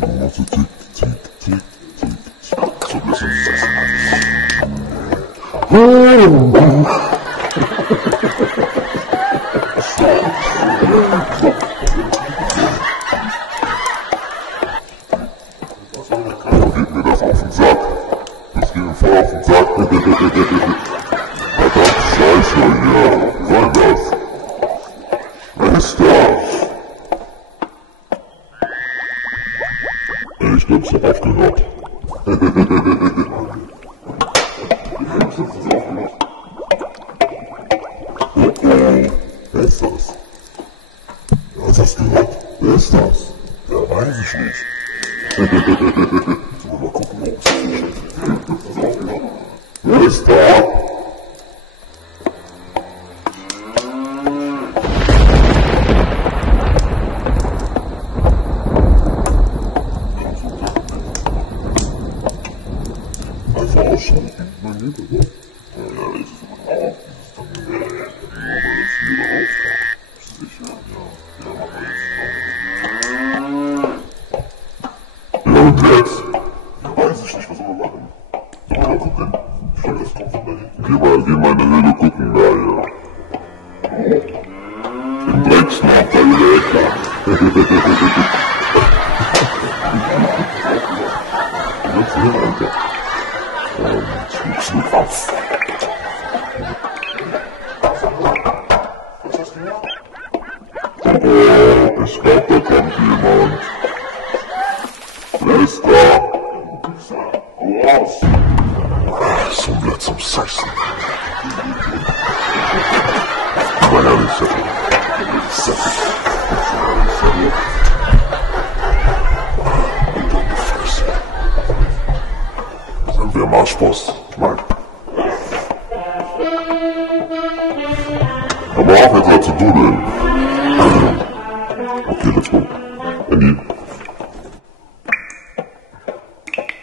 Machst du tick, tick, tick, tick. So ein bisschen geht mir das auf den Sack. Das geht mir voll auf den Sack. Verdammt Scheiße, ja. Was soll das? Wer ist das? Ich glaub, ich hab aufgehört. Wer ist das? Was hast du gehört? Wer ist das? Ja, weiß ich nicht. Mal gucken, wer ist da? Einfach ausschalten. Mein Lieber. Ja, das ist immer auf. Aber das wieder aufmachen. Sicher, ja. Ja, machen wir jetzt. Ja, und jetzt? Ja, weiß ich nicht, was soll man machen? Mal gucken. Ich will das kommt von da hinten. Geh mal in die Höhle gucken, da, ja. Im Drecksnapf, da lecker. Was hier, Alter? Schnick, was? Was hast du hier? Oh, ich glaub, da kommt jemand. Wer ist da? Hau raus! So ein Blatt zum Seißen. Aber ja, nicht so. Sind wir Marschpost? Nein. Aber auch jetzt mal zu dudeln. Okay, let's go. Handy.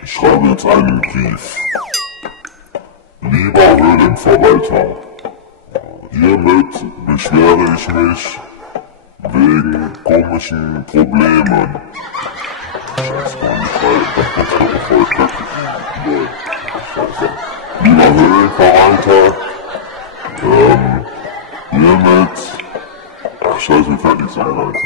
Ich schreibe jetzt einen Brief. Lieber Höhlenverwalter, hiermit beschwere ich mich wegen komischen Problemen. Lieber Höhlenverwalter, hiermit... Ach scheiße, mir fällt nichts ein, Alter.